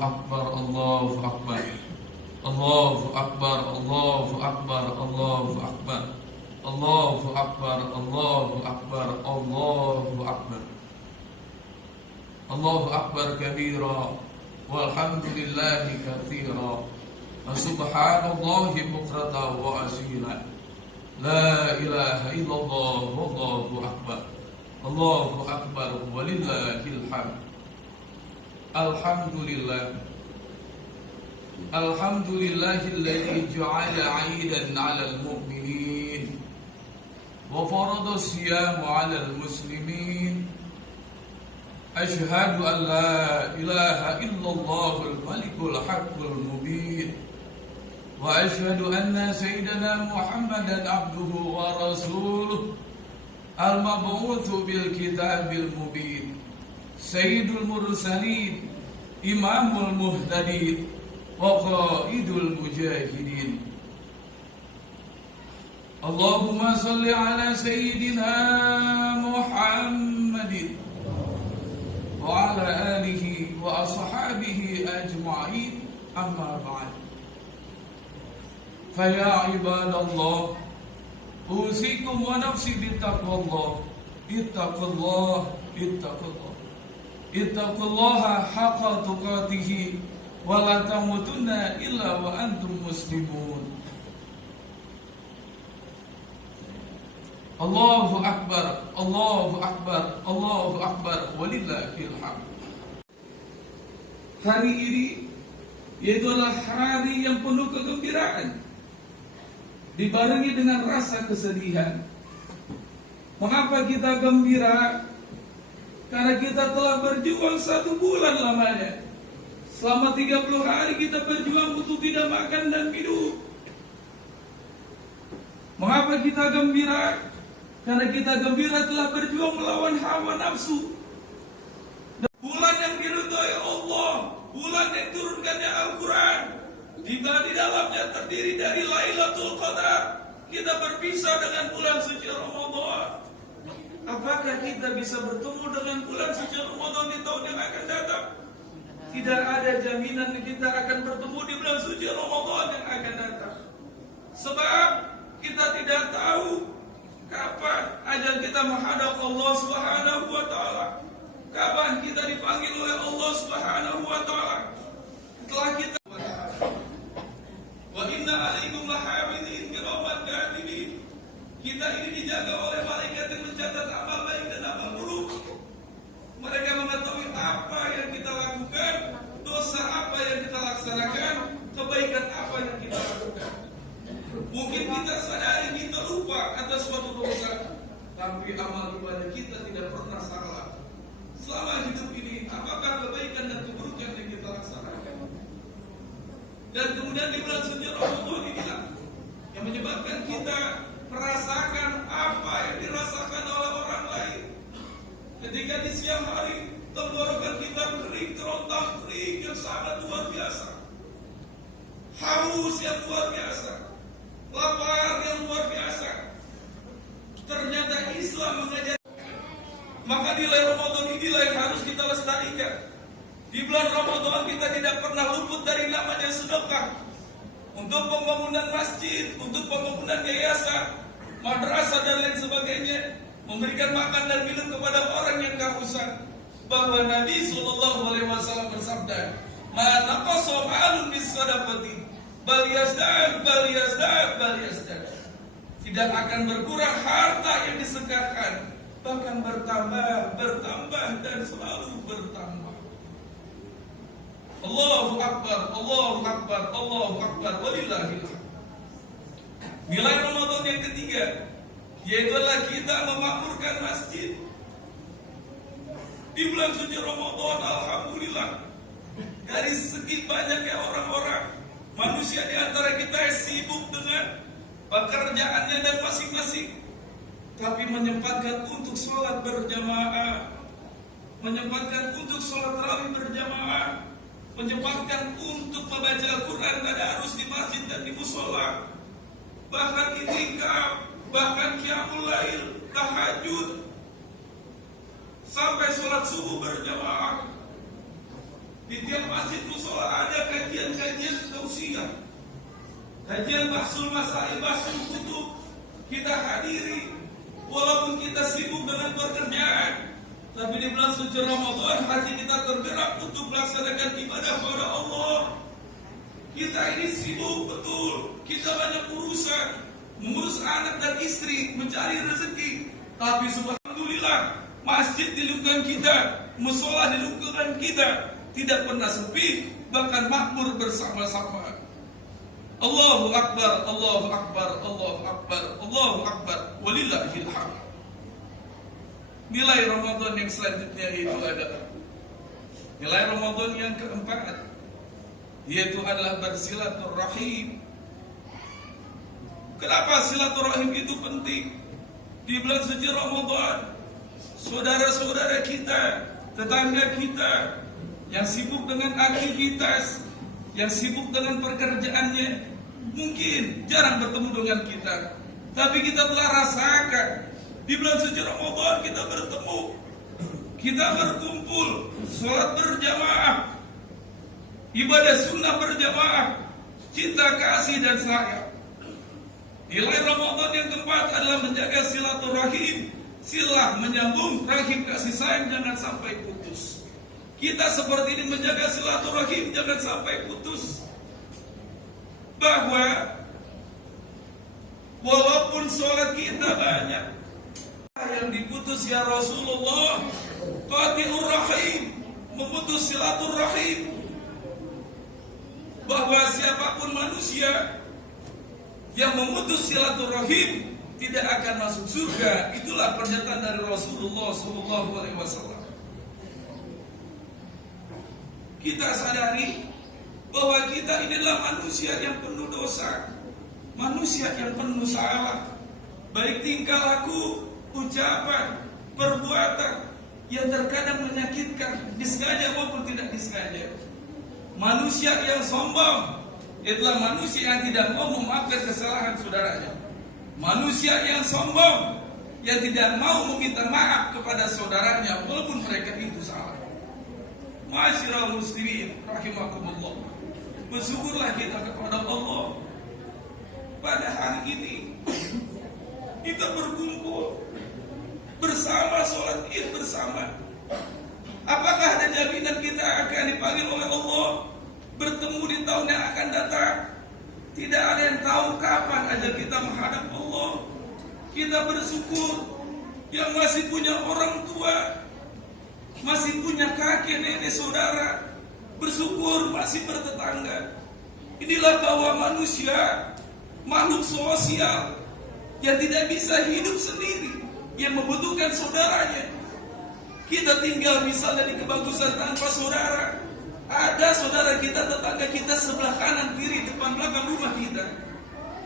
Akbar, Allahu Akbar, Allahu Akbar, Allahu Akbar, Allahu Akbar, Allahu Akbar, Allahu Akbar, Allahu Akbar, Allahu Akbar kabira, walhamdulillahi katsira, subhanallahi bukratan wa asila, la ilaha illallah, wallahu akbar, Allahu akbar, walillahil hamd. Alhamdulillah, alhamdulillahilladzi ja'ala 'aidan 'alal mu'minin wa farada siyama 'alal muslimin. Asyhadu an la ilaha illallahul malikul haqqul mubin wa asyhadu anna sayyidana Muhammadan abduhu wa rasuluh al-mab'utsu bil kitabil mubin, sayyidul mursalin, imamul muhtadin, wa qaidul mujahidin. Allahumma salli ala sayyidina Muhammadin wa ala alihi wa ashabihi ajma'in, amma ba'd. Fa ya ibadallah, usikum wa nafsi bittaqwallah, ittaqullah, ittaqullah, ittaqullaha haqqa tuqatih wa la tamutunna illa wa antum muslimun. Allahu akbar, Allahu akbar, Allahu akbar, walillahil hamd. Hari ini ialah hari yang penuh kegembiraan, dibarengi dengan rasa kesedihan. Mengapa kita gembira? Karena kita telah berjuang 1 bulan lamanya. Selama 30 hari kita berjuang untuk tidak makan dan minum. Mengapa kita gembira? Karena kita gembira telah berjuang melawan hawa nafsu. Bulan yang diridhoi Allah, bulan yang turunkannya Al-Quran, di dalamnya terdiri dari Lailatul Qadar. Kita berpisah dengan bulan suci Ramadan. Apakah kita bisa bertemu dengan bulan suci Ramadan di tahun yang akan datang? Tidak ada jaminan kita akan bertemu di bulan suci Ramadan yang akan datang. Sebab kita tidak tahu kapan ajal kita menghadap Allah Subhanahu wa taala. Kapan kita dipanggil oleh Allah Subhanahu wa taala? Setelah kita wa inna alaikum lahafizin kiraman katibin. Kita ini dijaga oleh malaikat yang mencatat amal baik dan amal buruk. Mereka mengetahui apa yang kita lakukan, dosa apa yang kita laksanakan, kebaikan apa yang kita lakukan. Mungkin kita sadari kita lupa atas suatu dosa, tapi amal ibadah kita tidak pernah salah. Selama hidup ini, apakah kebaikan dan keburukan yang kita laksanakan? Dan kemudian di bulan suci Ramadan inilah yang menyebabkan kita merasakan apa yang dirasakan oleh orang lain. Ketika di siang hari tenggorokan kita kering, kerontang kering yang sangat luar biasa, haus yang luar biasa, lapar yang luar biasa. Ternyata Islam mengajar. Maka nilai Ramadan inilah yang harus kita lestarikan. Di bulan Ramadan kita tidak pernah luput dari namanya sedekah. Untuk pembangunan masjid, untuk pembangunan yayasan, madrasah dan lain sebagainya, memberikan makan dan minum kepada orang yang kehausan. Bahwa Nabi SAW bersabda, "Ma naqasa ma'alun bis sadaqati, bal yazdad, bal yazdad, bal yazdad." Tidak akan berkurang harta yang disedekahkan, bahkan bertambah, bertambah dan selalu bertambah. Allahu akbar, Allahu akbar, Allahu akbar, walillahil hamd. Nilai Ramadan yang ketiga, yaitu adalah kita memakmurkan masjid. Di bulan suci Ramadan, alhamdulillah, dari segi banyaknya orang-orang, manusia di antara kita yang sibuk dengan pekerjaannya dan masing-masing, tapi menyempatkan untuk sholat berjamaah, menyempatkan untuk sholat tarawih berjamaah, menyempatkan untuk membaca Al-Quran tadarus di masjid dan di musola, bahkan i'tikaf, bahkan qiyamul lail, tahajud, sampai sholat subuh berjamaah. Di tiap masjid musola ada kajian-kajian tausiah, kajian bahsul masail, bahsul kutub. Kita hadiri, walaupun kita sibuk dengan pekerjaan, tapi di bulan suci Ramadan hati kita tergerak untuk melaksanakan ibadah kepada Allah. Kita ini sibuk betul, kita banyak urusan, mengurus anak dan istri, mencari rezeki. Tapi subhanallah, masjid di lingkungan kita, musola di lingkungan kita tidak pernah sepi, bahkan makmur bersama-sama. Allahu Akbar, Allahu Akbar, Allahu Akbar, Allahu Akbar, walillahil hamd. Nilai Ramadan yang selanjutnya itu adalah nilai Ramadan yang keempat, yaitu adalah bersilaturahim. Kenapa silaturahim itu penting? Di bulan suci Ramadan, saudara-saudara kita, tetangga kita yang sibuk dengan aktivitas, yang sibuk dengan pekerjaannya, mungkin jarang bertemu dengan kita. Tapi kita telah rasakan di bulan suci Ramadan kita bertemu, kita berkumpul, sholat berjamaah, ibadah sunnah berjamaah, cinta kasih dan sayang. Nilai Ramadan yang keempat adalah menjaga silaturahim. Silah menyambung, rahim kasih sayang jangan sampai putus. Kita seperti ini menjaga silaturahim jangan sampai putus. Bahwa walaupun sholat kita banyak, yang diputus ya Rasulullah, qati'ur rahim, memutus silaturahim. Bahwa siapapun manusia yang memutus silaturahim tidak akan masuk surga. Itulah pernyataan dari Rasulullah SAW. Kita sadari bahwa kita inilah manusia yang penuh dosa, manusia yang penuh salah, baik tingkah laku, ucapan, perbuatan yang terkadang menyakitkan, disengaja maupun tidak disengaja. Manusia yang sombong itulah manusia yang tidak mau memaafkan kesalahan saudaranya. Manusia yang sombong yang tidak mau meminta maaf kepada saudaranya walaupun mereka itu salah. Ma'asyiral muslimin rahimakumullah, bersyukurlah kita kepada Allah pada hari ini kita berkumpul bersama, sholat Id bersama. Apakah ada jaminan kita akan dipanggil oleh Allah bertemu di tahun yang akan datang? Tidak ada yang tahu kapan ajal kita menghadap Allah. Kita bersyukur yang masih punya orang tua, masih punya kakek, nenek, saudara. Bersyukur masih bertetangga. Inilah bahwa manusia makhluk sosial yang tidak bisa hidup sendiri, yang membutuhkan saudaranya. Kita tinggal misalnya di kebagusan tanpa saudara. Ada saudara kita, tetangga kita sebelah kanan, kiri, depan, belakang rumah kita.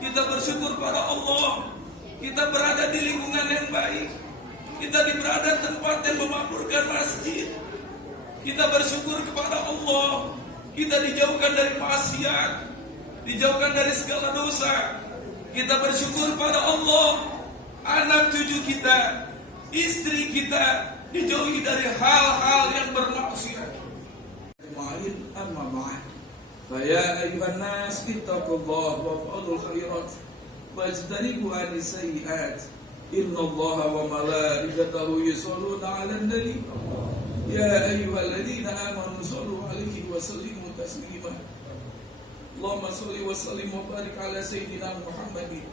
Kita bersyukur pada Allah. Kita berada di lingkungan yang baik. Kita berada di tempat yang memakmurkan masjid. Kita bersyukur kepada Allah. Kita dijauhkan dari maksiat, dijauhkan dari segala dosa. Kita bersyukur pada Allah. Anak cucu kita, istri kita dijauhi dari hal-hal yang bermaksiat. Amma ba'd. Fa ya ayyuhan nas ittaqullaha waf'alul khairat wajtanibu anis sayyi'at. Innallaha wa malaikatahu yusholluna 'alan nabi. Ya ayyuhalladzina amanu shallu 'alaihi wa sallimu taslima. Allahumma shalli wa sallim wa barik 'ala sayyidina Muhammadin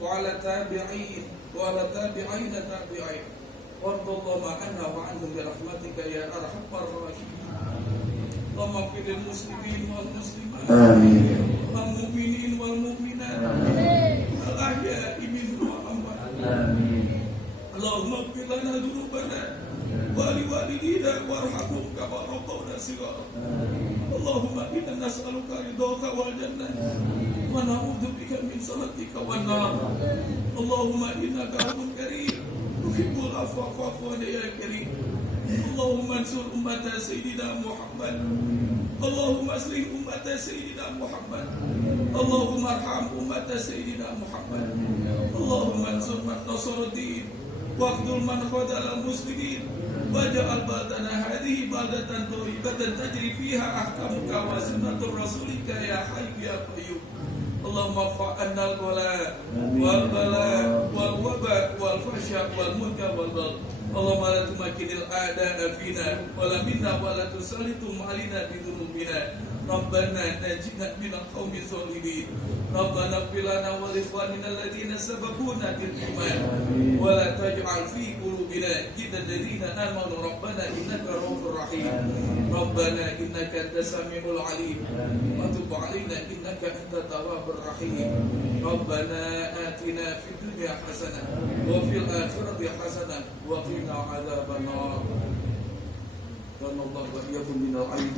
wa 'ala tabi'in wa 'ala tabi'ina tabi'in. Warḍallahu 'anna wa 'anhum bi rahmatika ya arhamar rahimin. Allahumma qil muslimin wal muslimat, amin, wal mu'minin wal mu'minat, amin, al ahya'i minhum wal amwat, amin. Allahumma qil lana dzunubana wa li walidina warhamhum kama rabbawna shighara. Allahumma inna nas'aluka ridhaka wal jannah wa na'udzu bika min sakhatika wan nar. Allahumma innaka 'afuwwun karim tuhibbul 'afwa fa'fu 'anna ya karim. Allahumma ansur ummata Sayyidina Muhammad. Allahumma aslih ummata Sayyidina Muhammad. Allahumma arham ummata Sayyidina Muhammad. Allahumma ansur man nasara din wa akhdhul man khadala muslimin واجعل بلدنا هذه بلدة طيبة تجري فيها أحكامك وسنة رسولك يا حي يا قيوم. اللهم ارفع عنا البلاء والبلاء والوباء والفحشاء والمنكر والبغي. اللهم لا تمكن الأعداء فينا ولا منا ولا تسلطهم علينا بذنوبنا. ربنا نجنا من القوم الظالمين. ربنا اغفر لنا ولإخواننا الذين سبقونا بالإيمان ولا تجعل في قلوبنا غلا للذين آمنوا ربنا إنك رؤوف رحيم. ربنا إنك أنت السميع العليم وتب علينا إنك أنت التواب الرحيم. ربنا آتنا في الدنيا حسنة وفي الآخرة حسنة وقنا عذاب النار. الله وإياكم من العين